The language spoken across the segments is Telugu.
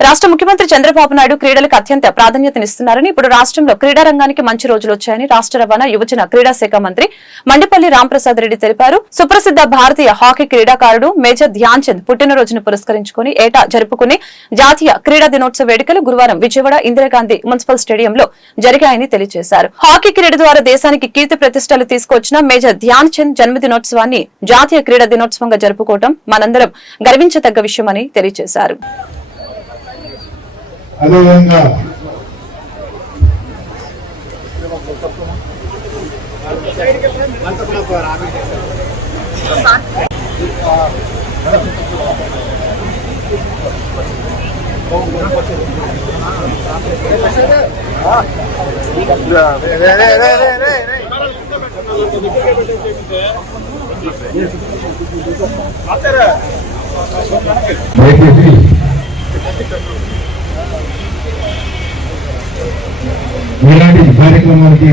రాష్ట్ర ముఖ్యమంత్రి చంద్రబాబు నాయుడు క్రీడలకు అత్యంత ప్రాధాన్యతనిస్తున్నారని, ఇప్పుడు రాష్ట్రంలో క్రీడా రంగానికి మంచి రోజులు వచ్చాయని రాష్ట్ర రవాణా యువజన క్రీడా శాఖ మంత్రి మండిపల్లి రాంప్రసాద్ రెడ్డి తెలిపారు. సుప్రసిద్ధ భారతీయ హాకీ క్రీడాకారుడు మేజర్ ధ్యాన్ చంద్ పుట్టినరోజును పురస్కరించుకుని ఏటా జరుపుకునే జాతీయ క్రీడా దినోత్సవ వేడుకలు గురువారం విజయవాడ ఇందిరాగాంధీ మున్సిపల్ స్టేడియంలో జరిగాయని తెలియజేశారు. హాకీ క్రీడ ద్వారా దేశానికి కీర్తి ప్రతిష్టలు తీసుకొచ్చిన మేజర్ ధ్యాన్ చంద్ జన్మదినోత్సవాన్ని జాతీయ క్రీడా దినోత్సవంగా జరుపుకోవడం మనందరం గర్వించదగ్గ విషయమని తెలియజేశారు. అదేవిధంగా ఇలాంటి కార్యక్రమానికి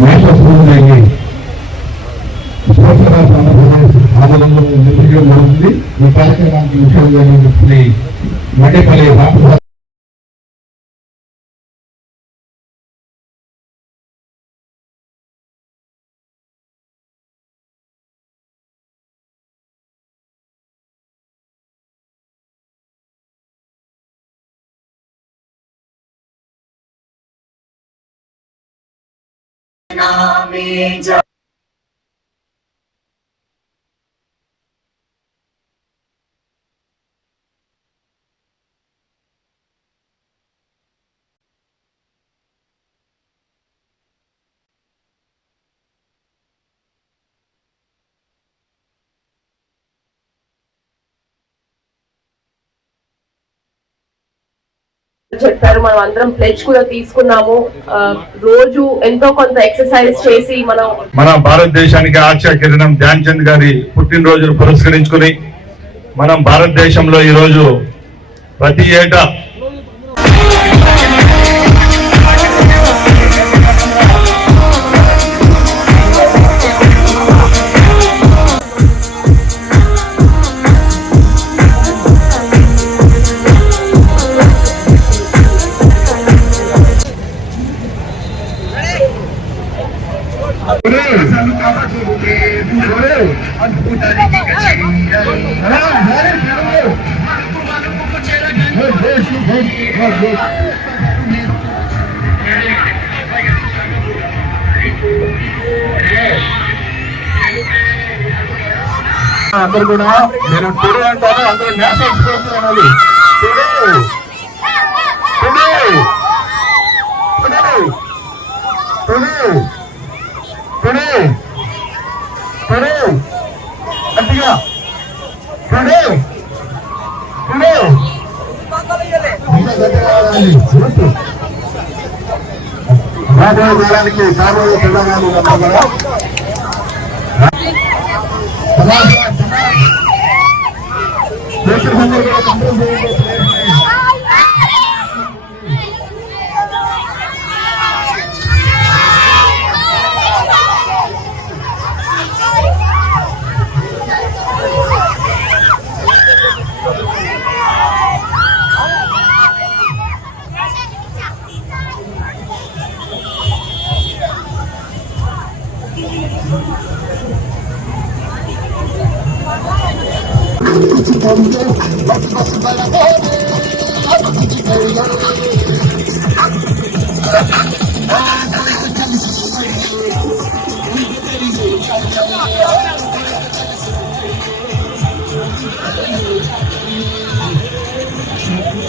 నేషనల్ ఆందోళనలో జరుగుతుంది. ఈ కార్యక్రమానికి ముఖ్యంగా మండిపల్లి రాంప్రసాద్ చెప్పారు. మనం అందరం ప్లెడ్జ్ కూడా తీసుకున్నాము. రోజు ఎంతో కొంత ఎక్సర్సైజ్ చేసి మన భారతదేశానికి ఆశా కిరణం ధ్యాన్ చంద్ గారి పుట్టినరోజును పురస్కరించుకుని మనం భారతదేశంలో ఈ రోజు ప్రతి ఏటా అందరు కూడా నేను టుడే అంటాను. అందరూ నేషనల్ స్పోర్ట్స్ అనాలి. గట్టిగా రాబోయేదానికి కాబోయే పిల్లగాళ్ళు